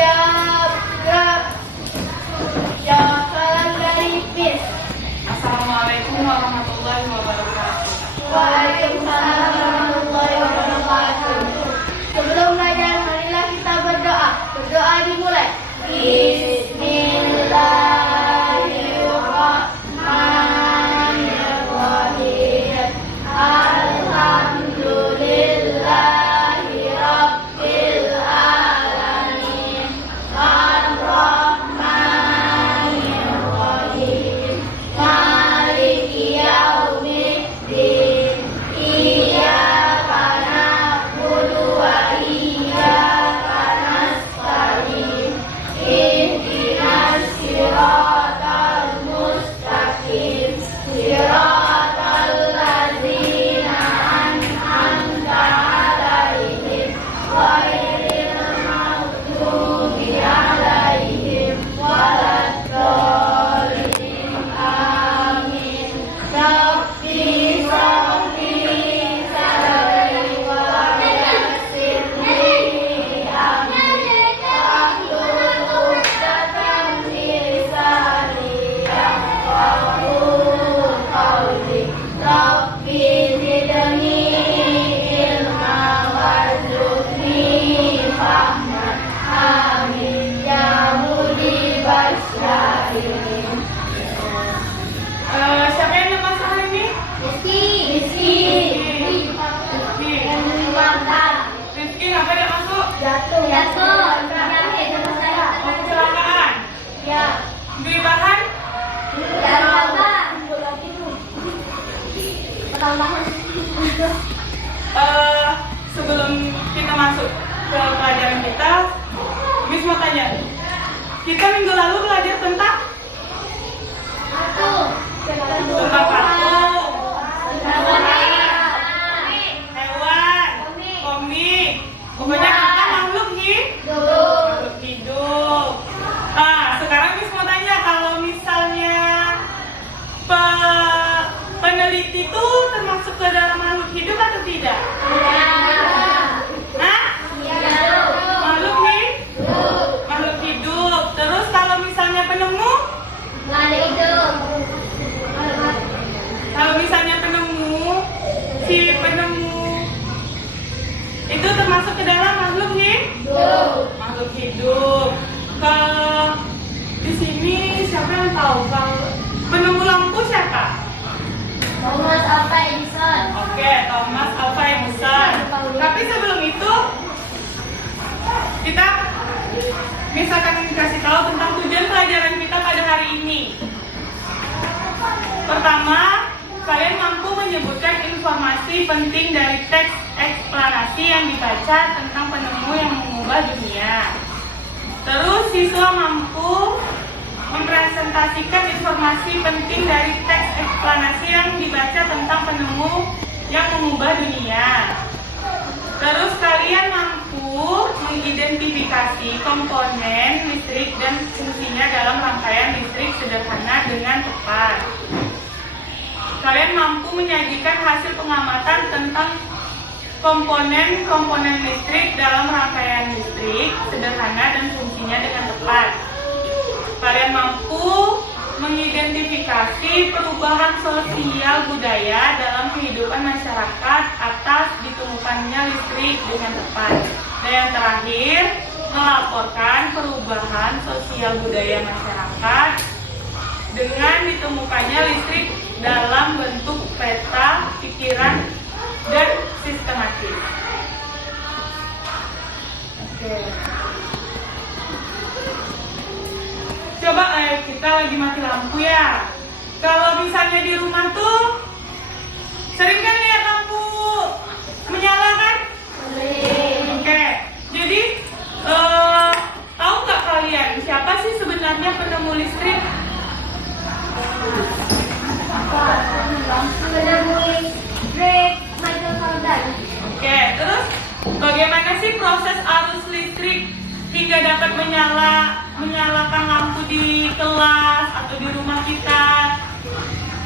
Siap, gerak. Jawab salam dari Miss. Assalamualaikum warahmatullahi wabarakatuh. Waalaikumsalam warahmatullahi wabarakatuh. Sebelum belajar, marilah kita berdoa. Berdoa dimulai. Bismillahirrahmanirrahim. Alhamdulillahi rabbil alamin. Ar-Rahmanir Rahim. Maliki yaumiddin. Iyyaka na'budu wa iyyaka nasta'in. Ihdinas siratal mustaqim. Siratal ladzina an'amta 'alaihim ghairil maghdubi 'alaihim waladdallin. Amin. Rabbi sholli sadri wa yassirli amri wahlul 'uqdatam min lisani yafqahu qawli. Rabbi zidni ilma warzuqni fahman. Amin ya mujibas syairin. Siapa yang nama hari ini? Rizky. Rizky, ngapa dia masuk? Jatuh. Oh, kecelakaan. Ya. Beli bahan? Sebelum kita masuk ke pelajaran kita, Miss mau tanya. Kita minggu lalu belajar tentang patung, hewan, komik, pokoknya tentang makhluk hidup. Sekarang Miss mau tanya, kalau misalnya peneliti itu termasuk ke dalam makhluk hidup atau tidak? Makhluk hidup. Terus kalau misalnya penemu? Kalau misalnya si penemu itu termasuk ke dalam makhluk hidup. Kalau di sini siapa yang tahu kalau penemu lampu siapa? Thomas Alva Edison. Oke, Thomas Alva Edison. Tapi sebelum itu kita misalkan kasih tahu tentang tujuan pelajaran kita pada hari ini. Pertama, kalian mampu menyebutkan informasi penting dari teks eksplanasi yang dibaca tentang penemu yang mengubah dunia. Terus siswa mampu mempresentasikan informasi penting dari teks eksplanasi yang dibaca tentang penemu yang mengubah dunia. Terus kalian mampu mengidentifikasi komponen listrik dan fungsinya dalam rangkaian listrik sederhana dengan tepat. Kalian mampu menyajikan hasil pengamatan tentang komponen listrik dalam rangkaian listrik sederhana dan fungsinya dengan tepat. Kalian mampu mengidentifikasi perubahan sosial budaya dalam kehidupan masyarakat atas ditemukannya listrik dengan tepat. Dan yang terakhir, melaporkan perubahan sosial budaya masyarakat dengan ditemukannya listrik dalam bentuk peta pikiran dan sistematis. Oke. Coba kita lagi mati lampu ya. Kalau misalnya di rumah tuh sering kan lihat lampu menyala kan? Sering. Oke. Jadi tahu nggak kalian siapa sih sebenarnya penemu listrik? Penemu listrik Michael Faraday. Oke. Terus bagaimana sih proses arus listrik hingga dapat menyalakan lampu di kelas atau di rumah kita?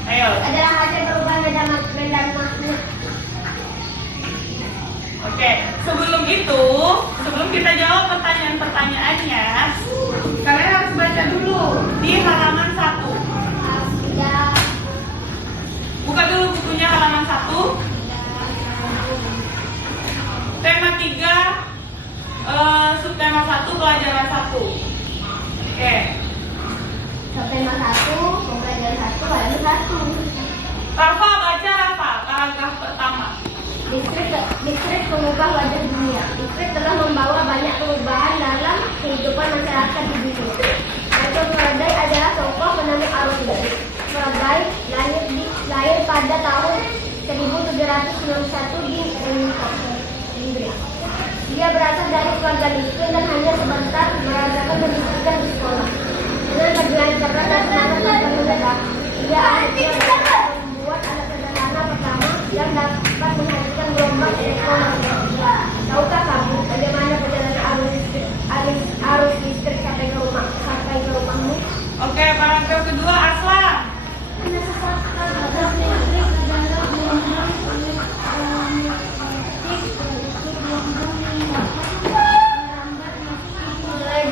Ayo. Ada perubahan medan magnet. Oke, sebelum kita jawab pertanyaan-pertanyaannya, kalian harus baca dulu di halaman 1. Buka dulu bukunya halaman 1. Tema 3, subtema 1, pelajaran 1. Oke. Subtema 1, pelajaran 1, halaman 1. Rafa, baca Rafa, paragraf pertama. Listrik mengubah wajah dunia. Listrik telah membawa banyak perubahan dalam kehidupan masyarakat di dunia. Michael Faraday adalah tokoh penemu arus listrik. Faraday lahir pada tahun 1791 di England, Inggris. Dia berasal dari keluarga miskin dan hanya sebentar merasakan pendidikan di sekolah. Dengan kegiatan cerdas dan semangat belajar mendadak, dia akhirnya membuat alat sederhana pertama yang dapat menghasilkan gelombang elektromagnetik. Tahukah kamu bagaimana perjalanan arus listrik sampai ke rumahmu? Oke, paragraf kedua, Aslan.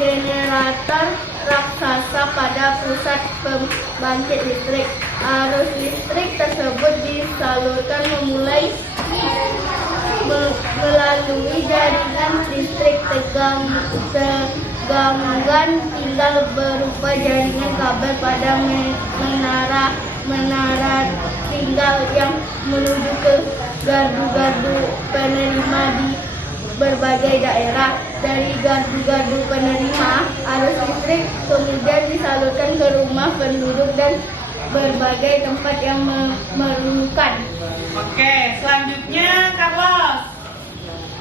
Generator raksasa pada pusat pembangkit listrik. Arus listrik tersebut disalurkan melalui jaringan listrik tegangan tinggal berupa jaringan kabel pada menara tinggal yang menuju ke gardu-gardu penerima di berbagai daerah. Dari gardu-gardu penerima, arus listrik kemudian disalurkan ke rumah penduduk dan berbagai tempat yang memerlukan. Oke, selanjutnya Carlos.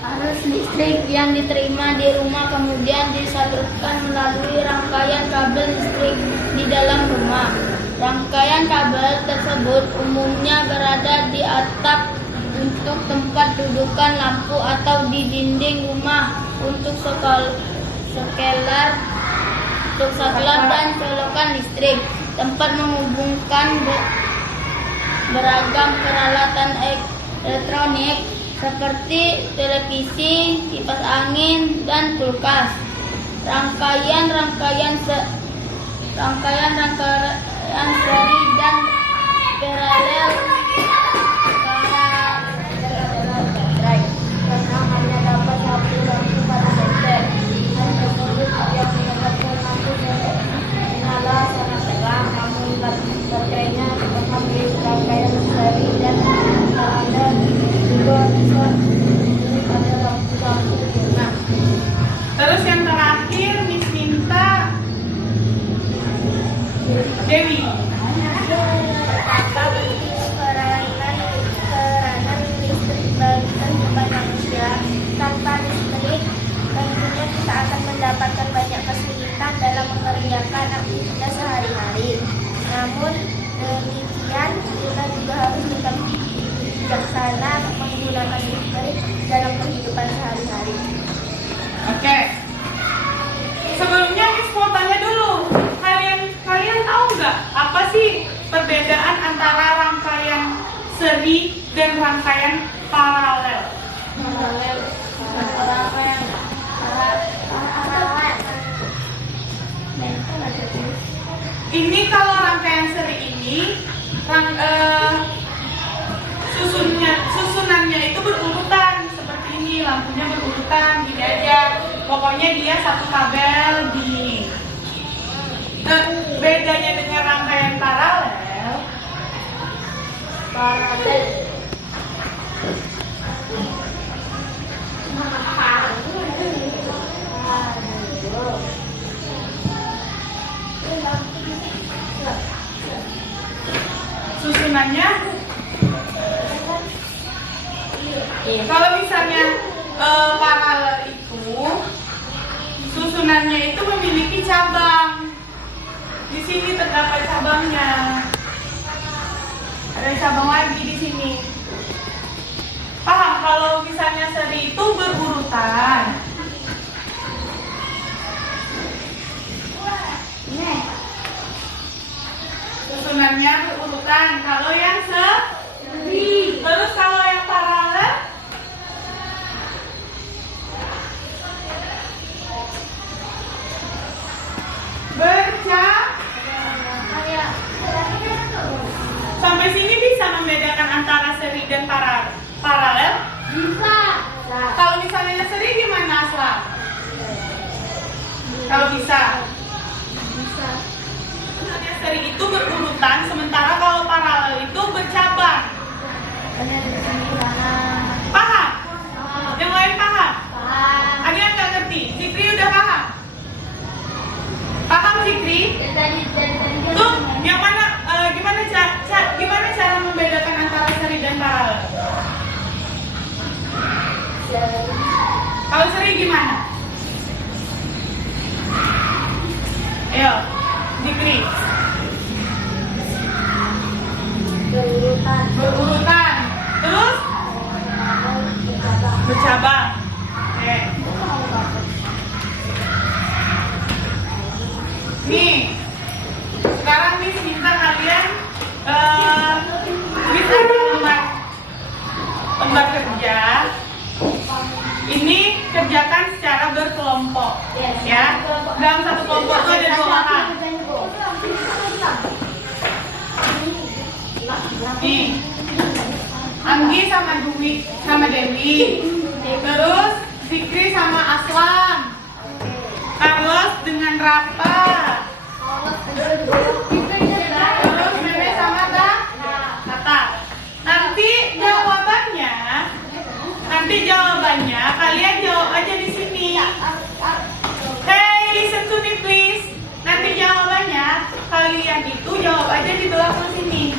Arus listrik yang diterima di rumah kemudian disalurkan melalui rangkaian kabel listrik di dalam rumah. Rangkaian kabel tersebut umumnya berada di atap untuk tempat dudukan lampu atau di dinding rumah untuk saklar dan colokan listrik. Tempat menghubungkan beragam peralatan elektronik seperti televisi, kipas angin, dan kulkas. Rangkaian seri dan paralel karena hanya dapat satu lampu pada meter. Dan tersebut yang menyebabkan lampu menyala sangat terang, namun baterainya mengambil rangkaian seri dan paralel juga bisa pada lampu-lampu rumah. Terus yang terakhir, Miss Minta Dewi. Apa peranan listrik bagi kehidupan manusia? Tanpa listrik, tentunya kita akan mendapatkan banyak kesulitan dalam mengerjakan aktivitas sehari-hari. Namun demikian, kita juga harus tetap bijaksana menggunakan listrik dalam kehidupan sehari-hari. Oke. Sebelumnya Miss mau tanya dulu, kalian tahu nggak apa sih perbedaan antara rangkaian seri dan rangkaian paralel? Ini kalau rangkaian seri ini susunannya itu berurutan seperti ini, lampunya berurutan gini aja. Pokoknya dia satu kabel gini. Bedanya dengan rangkaian paralel susunannya kalau misalnya paralel itu susunannya itu memiliki cabang. Di sini terdapat cabangnya. Ada cabang lagi di sini. Paham kalau misalnya seri itu berurutan. Susunannya berurutan. Kalau yang seri, terus kalau yang paralel Kalau misalnya seri gimana, Aslam? Kalau bisa. Misalnya seri itu berurutan, sementara kalau paralel itu bercabang. Paham? Yang lain paham? Ada yang nggak ngerti? Zikri udah paham? Paham Zikri? Tuh, yang mana? Gimana cara membedakan antara seri dan paralel? Kalau seri gimana? Ayo, Zikri. Berurutan. Terus? Bercabang. Oke. Nih, sekarang Miss minta kalian bisa lembar kerja. Ini kerjakan secara berkelompok, ya. Dalam satu kelompok itu ada 2 orang. Nih, Anggi sama Dewi, terus Zikri sama Aslam, Carlos dengan Rafa, terus Meme sama Tata. Nanti jawabannya kalian jawab aja di sini. Hey, listen to me please. Nanti jawabannya kalian itu jawab aja di belakang sini.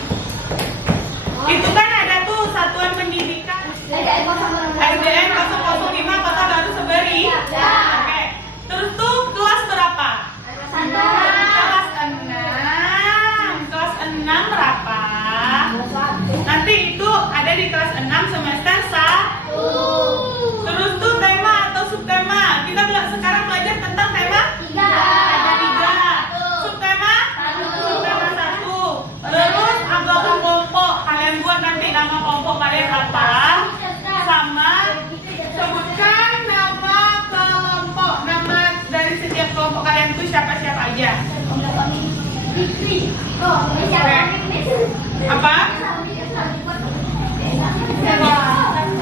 Itu kan ada tuh satuan pendidikan SDN 005 Kota Baru Seberi. Oke. Terus tuh kelas berapa? Kelas 6 berapa? Nanti itu ada di kelas 6 semester 1. Terus tuh tema atau subtema. Kita sekarang belajar tentang tema 3. Ada 3. Subtema 1. Terus anggota kelompok. Kalian buat nanti nama kelompok kalian apa? Sama sebutkan nama kelompok. Nama dari setiap kelompok kalian itu siapa-siapa aja. Apa?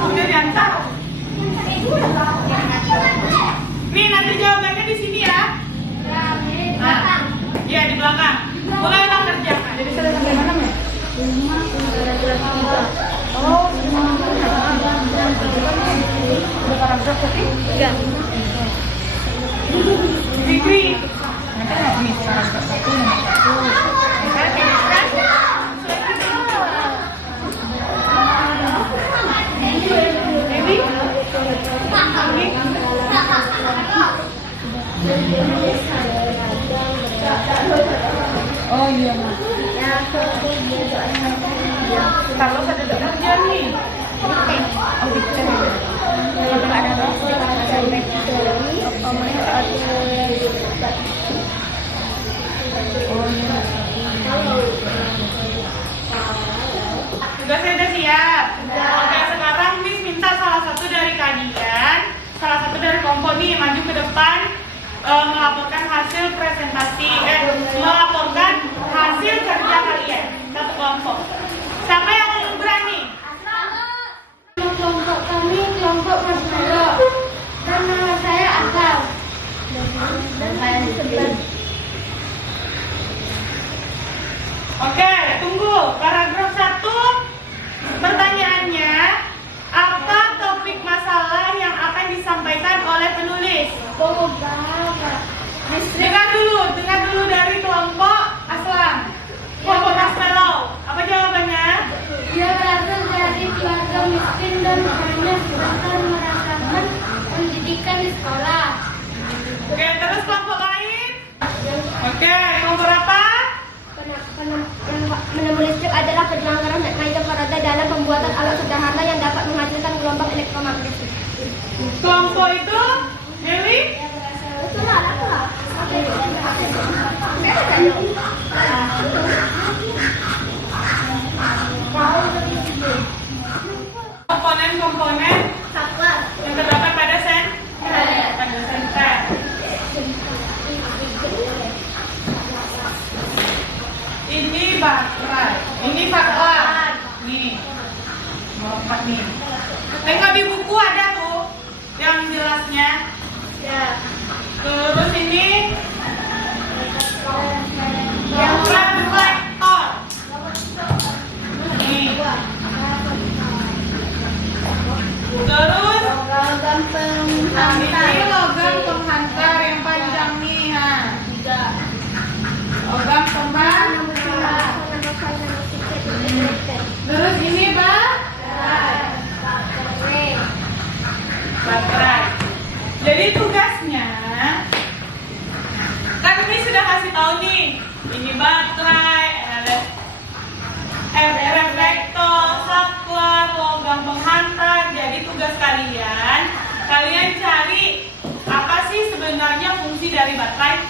Udah diantar. Nih nanti jawabannya di sini ya. Nah, iya di belakang. Mulailah kerjakan. Jadi sudah sampai mana ya? Oh, udah paragraf tadi? Enggak. Zikri. Nanti nggak nih paragraf 1 nomor 1. Saya tuliskan. Oh iya mak. Kalau ada kerja nih. Oh gitu. Kalau ada tugasnya udah siap. Oke, sekarang Miss minta salah satu dari kalian, salah satu dari kelompok nih maju ke depan, melaporkan hasil presentasi, melaporkan hasil kerja kalian satu kelompok. Siapa yang berani? Kelompok kami kelompok Mas Melo. Dan nama saya Asal. Dan saya sebelah. Oke, tunggu. Paragraf 1. Pertanyaannya, apa topik masalah yang akan disampaikan oleh penulis? Dengar dulu dari kelompok Aslam. Kelompok Marshmallow. Apa jawabannya? Dia berasal dari keluarga miskin dan hanya sebentar merasakan pendidikan di sekolah. Oke, terus kelompok lain? Oke, kelompok apa? Penemu listrik adalah penyelenggaraan mekanisme roda dalam pembuatan alat sederhana yang dapat menghasilkan gelombang elektromagnetik. Kelompok itu, Dewi? Betul lah. Komponen yang terdapat pada senter. Ini baterai, ini saklar. Nih, nomor 4 nih. Tengok di buku ada tuh. baterai. Jadi tugasnya, kan ini sudah kasih tahu nih, ini baterai, reflektor, saklar, logam penghantar. Jadi tugas kalian cari apa sih sebenarnya fungsi dari baterai.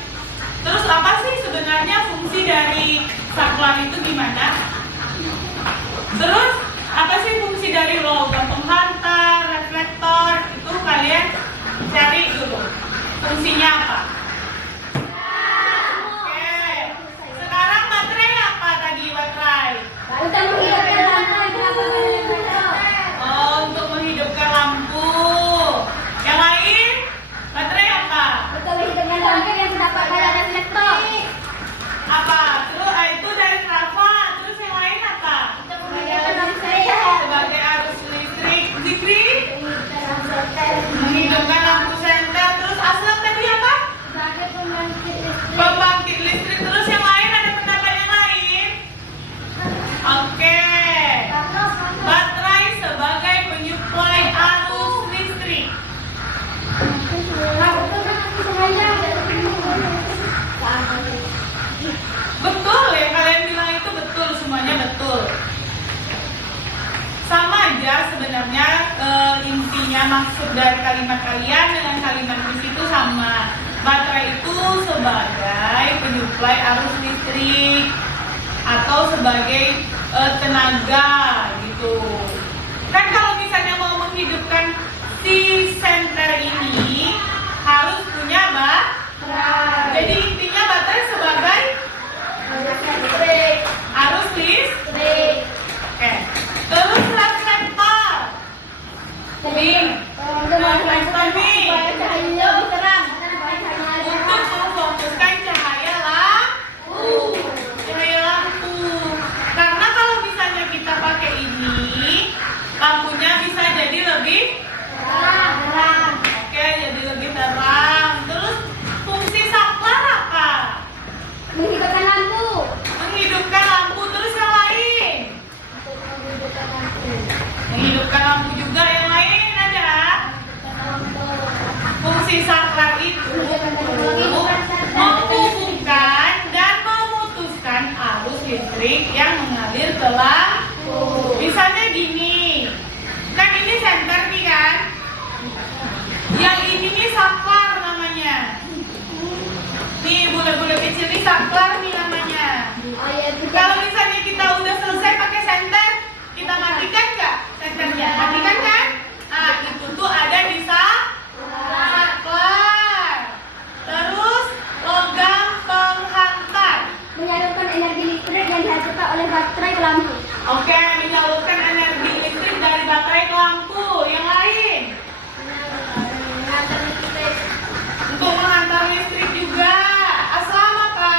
Terus apa sih sebenarnya fungsi dari saklar itu gimana? Terus apa sih fungsi dari logam penghantar, reflektor? Itu kalian cari dulu fungsinya apa. Oke. Sekarang baterai apa tadi baterai? Untuk menghidupkan lampu. Oh, untuk menghidupkan lampu. Yang lain? Baterai apa? Untuk menghidupkan lampu yang terdapat pada reflektor. Apa? Terus itu dari Rafa. Terus yang lain apa? Sebagai arus listrik. Zikri? Menghidupkan lampu senter. Terus Aslam tadi apa? Pembangkit listrik. Terus yang lain ada pendapat yang lain? Oke. Baterai sebagai penyuplai arus listrik. Betul ya, kalian bilang itu betul, semuanya betul. Sama aja sebenarnya intinya maksud dari kalimat kalian dengan kalimat di situ sama. Baterai itu sebagai penyuplai arus listrik atau sebagai tenaga gitu. Kan kalau misalnya mau menghidupkan si senter ini harus punya baterai. Jadi intinya baterai sebagai arus listrik. Oke. Terus reflektor. Nih. Reflektor nih. Untuk memfokuskan cahaya lampu. Karena kalau misalnya kita pakai ini, lampunya bisa jadi lebih terang. Oke, jadi lebih terang. Terus fungsi saklar apa? Menghidupkan lampu. Menghidupkan lampu. Terus yang lain? Menghidupkan lampu juga. Yang lain ada? Fungsi saklar itu menghubungkan dan memutuskan arus listrik yang mengalir ke lampu. Misalnya gini, kan ini senter nih kan? Yang ini nih saklar namanya. Nih bulat-bulat kecil nih saklar nih namanya. Kalau misalnya kita udah selesai pakai senter, kita matikan nggak senternya? Matikan kan? Nah itu tuh ada di saklar. Terus logam penghantar. Menyalurkan energi listrik yang dihasilkan oleh baterai ke lampu. Oke, menyalurkan energi listrik dari baterai ke lampu. Yang lain? Untuk menghantar listrik juga. Aslam apa?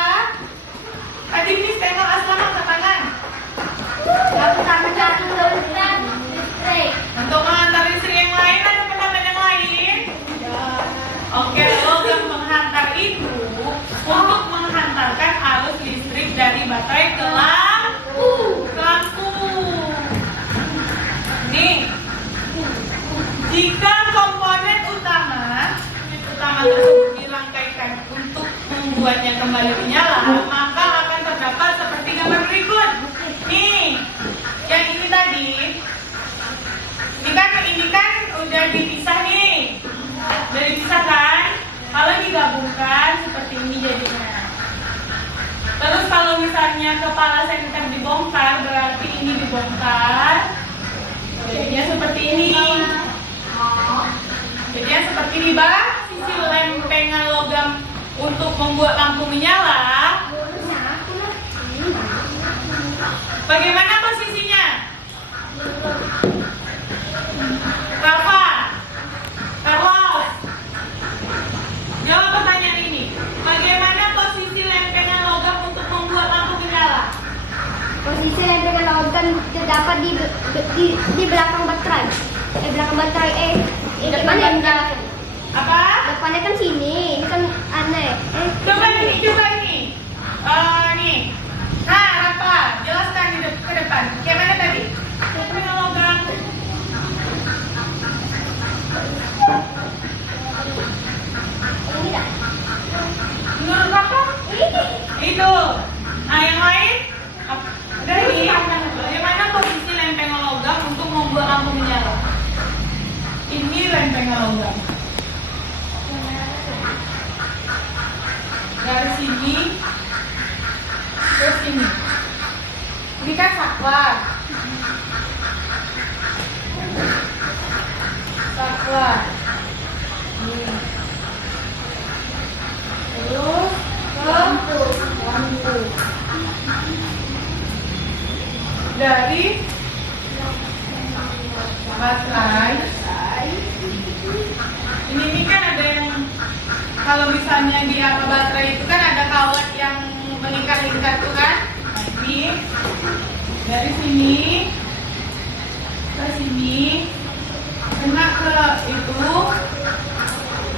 Tadi Miss tengok Aslam angkat tangan. Listrik. Untuk menghantar listrik yang lain ada pendapat yang lain? Oke, logam penghantar itu untuk menghantarkan arus listrik dari baterai ke lampu. Nih, jika komponen utama tersebut dirangkaikan untuk membuatnya kembali menyala, maka akan terdapat seperti gambar berikut. Nih, yang ini tadi, ini kan udah dipisah nih, udah dipisah kan? Kalau digabungkan seperti ini jadinya. Terus kalau misalnya kepala senter dibongkar, berarti ini dibongkar. Jadinya seperti ini. Jadinya seperti ini, Bang. Sisi lempengan logam untuk membuat lampu menyala. Bagaimana posisinya? Rafa, Carlos, jawab pertanyaan ini. Bagaimana posisi lempengan logam untuk membuat lampu menyala? Posisi lempengan logam terdapat di belakang baterai. Belakang baterai. Gimana yang menjelaskan? Apa? Depannya kan sini. Ini kan aneh. Coba ini. Nih. Nah, Rafa, jelaskan ke depan. Gimana tadi? Lempengan logam. Itu. Nah, yang lain? Udah ini. Bagaimana posisi lempengan logam untuk membuat lampu menyala? Ini lempengan logam. Dari sini ke sini. Ini kan saklar. Saklar. Terus ke lampu. Dari baterai. Ini kan ada yang kalau misalnya di apa baterai itu kan ada kawat yang melingkar-lingkar tuh kan. Nah, ini dari sini ke sini kena ke itu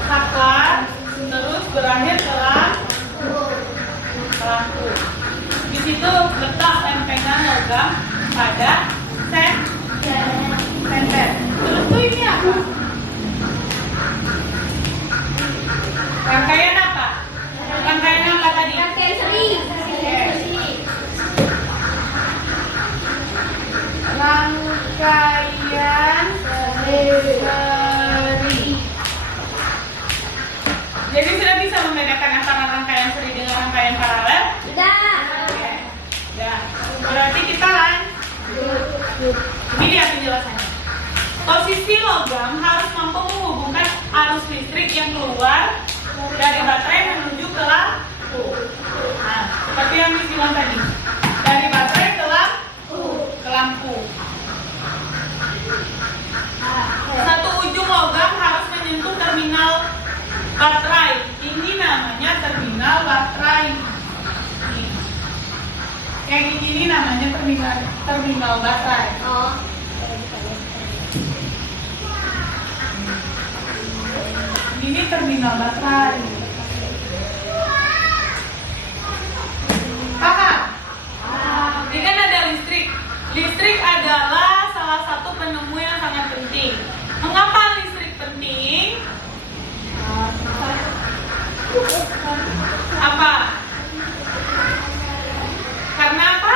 saklar terus berakhir ke lampu. Di situ letak lempengan logam pada senter. Terus tuh ini apa? Rangkaian apa? Rangkaian apa tadi? Rangkaian seri. Rangkaian seri. Jadi sudah bisa membedakan antara rangkaian seri dengan rangkaian paralel? Sudah. Oke. Ya. Berarti kita ini dia penjelasannya. Posisi logam harus mampu menghubungkan arus listrik yang keluar dari baterai menuju ke lampu. Nah, seperti yang dibilang tadi. Dari baterai ke lampu. Satu ujung logam harus menyentuh terminal baterai. Ini namanya terminal baterai. Yang ini namanya terminal baterai. Oh. Ini terminal baterai. Paham? Ini kan ada listrik. Listrik adalah salah satu penemu yang sangat penting. Mengapa listrik penting? Apa? Karena apa?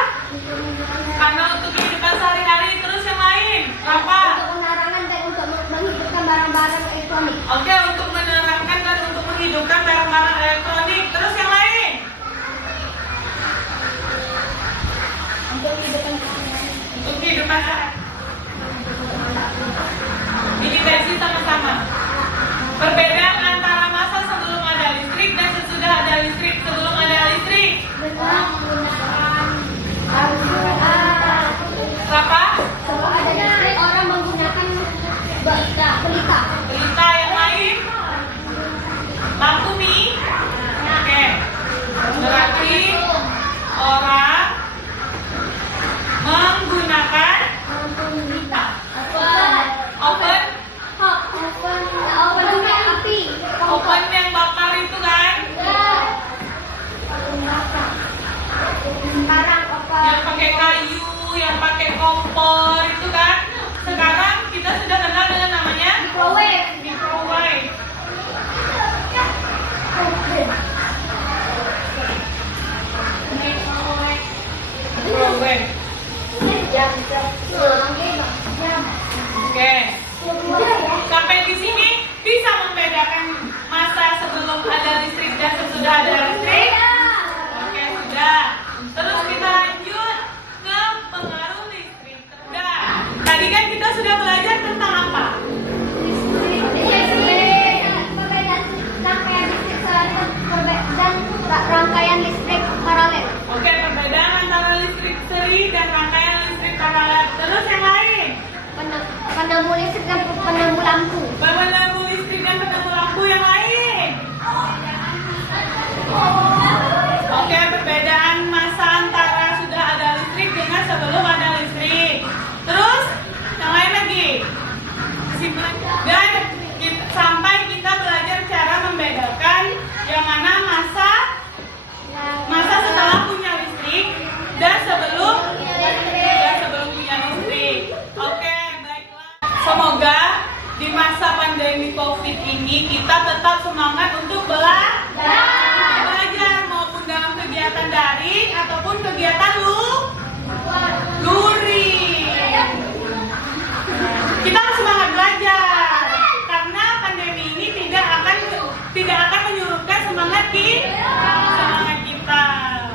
Karena untuk kehidupan sehari-hari. Terus yang lain? Apa? Untuk penerangan dan untuk menghidupkan barang-barang elektronik. Oke, untuk menerangkan dan untuk menghidupkan barang-barang elektronik. Terus yang lain? Untuk kehidupan Untuk kehidupan sehari. Dideteksi sama-sama. Perbedaan antara masa sebelum ada listrik dan sesudah ada listrik. Sebelum ada listrik. menggunakan Apa? Sebelum ada listrik orang menggunakan pelita. Pelita. Yang lain? Lampu mie. Oke. Berarti orang menggunakan Pelita. oven. Oven juga api. Oven yang bakar itu kan? Sekarang apa? Yang pakai kayu, yang pakai kompor itu kan? Sekarang kita sudah kenal dengan namanya Microwave. microwave. Microwave. Oke. Sampai di sini bisa membedakan masa sebelum ada listrik dan sesudah ada listrik? Oke, sudah. Terus kita lanjut ke pengaruh listrik. Sudah. Tadi kan kita sudah belajar tentang apa? Rangkaian listrik paralel. Oke, perbedaan antara listrik seri dan rangkaian listrik paralel. Terus yang lain? Penemu listrik dan penemu lampu. Penemu listrik dan penemu lampu yang lain. Oke, perbedaan masa antara sudah ada listrik dengan sebelum ada listrik. Terus yang lain lagi. Dan sampai kita belajar cara membedakan yang mana masa setelah punya listrik dan sebelum punya listrik. Oke, baiklah. Semoga di masa pandemi COVID ini kita tetap semangat untuk belajar maupun dalam kegiatan Kita harus semangat belajar karena pandemi ini tidak akan menyurutkan semangat kita.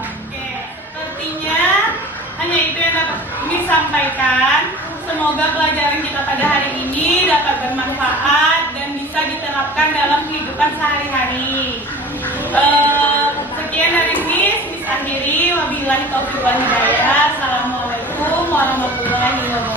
Oke, sepertinya hanya itu yang dapat kami sampaikan. Semoga pelajaran kita pada hari ini dapat bermanfaat dan bisa diterapkan dalam kehidupan sehari-hari. Sekian dari Miss akhiri. Wabillahi taufiq wal hidayah. Assalamualaikum warahmatullahi wabarakatuh.